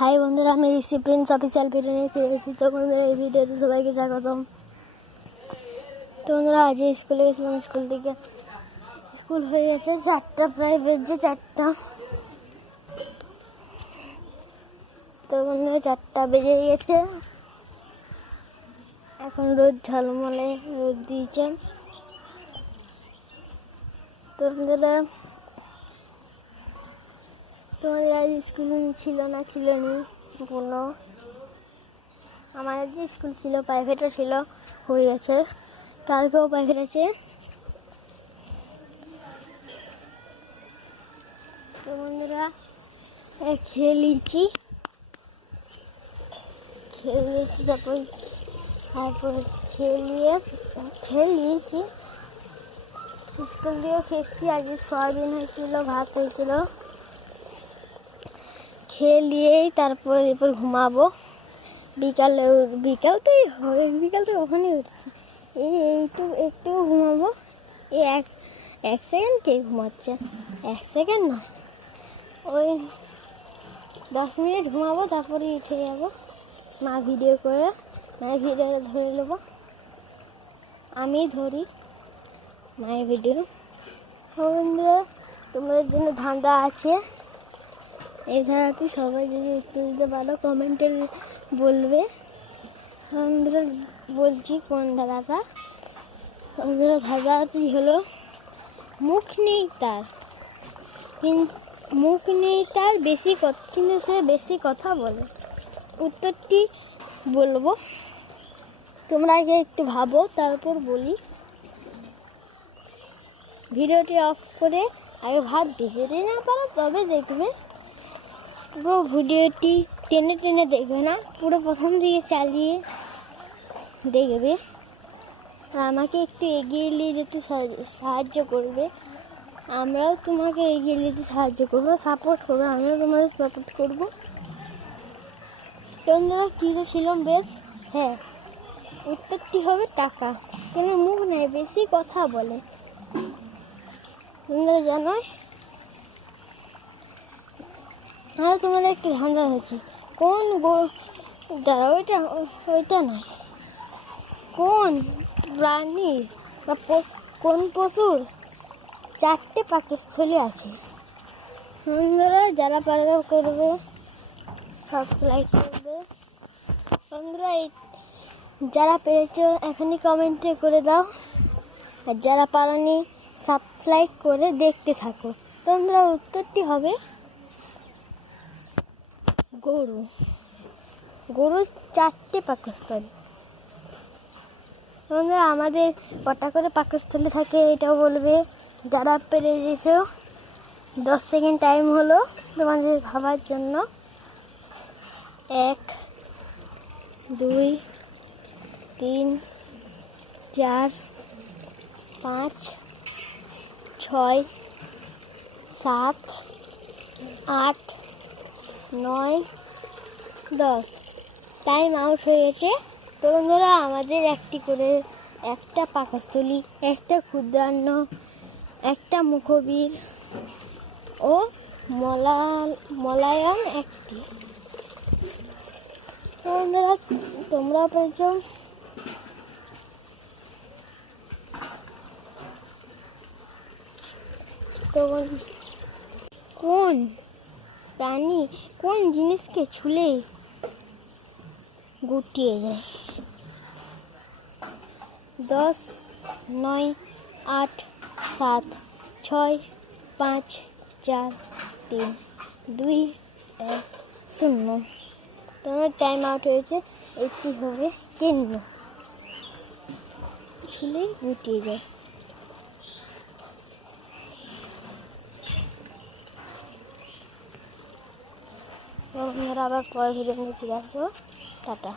High বন্ধুরা, আমি ঋষি Prince official video নিয়ে ফিরে এসেছি। তো বন্ধুরা, এই ভিডিওতে সবাইকে স্বাগতম। তো বন্ধুরা, আজ স্কুলে গেছিলাম। স্কুল থেকে স্কুল হয়ে গেছে 4টা, প্রায় বেজে 4টা। তো বন্ধুরা, 4টা বেজে গেছে। এখন রোদ ঝলমলে রোদ দিয়েছে। তো বন্ধুরা, তোমাদের আজ স্কুল ছিল না কোনো? আমাদের যে স্কুল ছিল প্রাইভেটও ছিল, হয়ে গেছে। কালকেও প্রাইভেট আছে। তো বন্ধুরা, খেলিয়েছি, তারপর খেলিয়েছি। স্কুল দিয়েও খেয়েছি। আজকে সয়াবিন হয়েছিল, ভাত হয়েছিল। খেলিয়েই তারপর ঘুমাবো। বিকাল তো ওখানেই উঠছি। একটু ঘুমাবো। এক সেকেন্ড কে ঘুমাচ্ছে? 1 সেকেন্ড না, ওই 10 মিনিট ঘুমাবো, তারপরে উঠে যাবো। ভিডিও ধরে নেবো। আমি ধরি মায়ের ভিডিও। বন্ধুরা, তোমাদের জন্য ধাঁধা আছে। এই ধাঁধাটি সবাই যদি উত্তর দিতে পারো কমেন্টে বলবে। বন্ধুরা, বলছি কোন ধাঁধাটা। বন্ধুরা, ধাঁধাটি হলো মুখ নেই তার বেশি কথা, কিন্তু সে বেশি কথা বলে। উত্তরটি বলবো, তোমরা আগে একটু ভাবো, তারপর বলি। ভিডিওটি অফ করে আগে ভাববে, যদি না পারো তবে দেখবে। পুরো ভিডিওটি টেনে দেখবে না, পুরো প্রথম দিকে চালিয়ে দেখবে। আমাকে একটু এগিয়ে নিয়ে যেতে সাহায্য করবে। আমরাও তোমাকে এগিয়ে নিতে সাহায্য করবো, সাপোর্ট করবো। আমিও তোমাদের সাপোর্ট করবো। তোমরা কী ছিলাম বেশ? হ্যাঁ, উত্তরটি হবে টাকা। কেন? মুখ নেই, বেশি কথা বলে। তোমরা জানো? আর তোমাদের একটু ধান্দা হয়েছে। কোন ওইটা নয়, কোন প্রাণী বা কোন পশুর 4টে পাকস্থলী আছে? বন্ধুরা, যারা পারবে করবে, সাবস্ক্রাইব করবে। বন্ধুরা, যারা পেরেছো এখনই কমেন্টে করে দাও, আর যারা পারোনি সাবস্ক্রাইব করে দেখতে থাকো। বন্ধুরা, উত্তরটি হবে গরুর 4টে পাকস্থলী। বন্ধুরা, আমাদের কটা করে পাকস্থলী থাকে এটাও বলবে। যারা পেরে দিয়েছো, 10 সেকেন্ড টাইম হলো তোমাদের ভাবার জন্য। 1 2 3 4 5 6 7 8 9 10। টাইম আউট হয়ে গেছে। তো বন্ধুরা, আমাদের একটা পাকস্থলী, একটা ক্ষুদ্রান্ন, একটা মুখবীর ও মলায়ন একটি। তো বন্ধুরা, তোমরা পেয়েছ। তো কোন প্রাণী কোন জিনিসকে ছুলে গুটিয়ে যায়? 10 9 8 7 6 5 4 3 2 1 0। তোমার টাইম আউট হয়েছে। এটি হবে কেন্দ্র, ছুলেই গুটিয়ে যায়। আপনারা আবার পরে ভিডিও নিয়ে ফিরে আসবো। টাটা।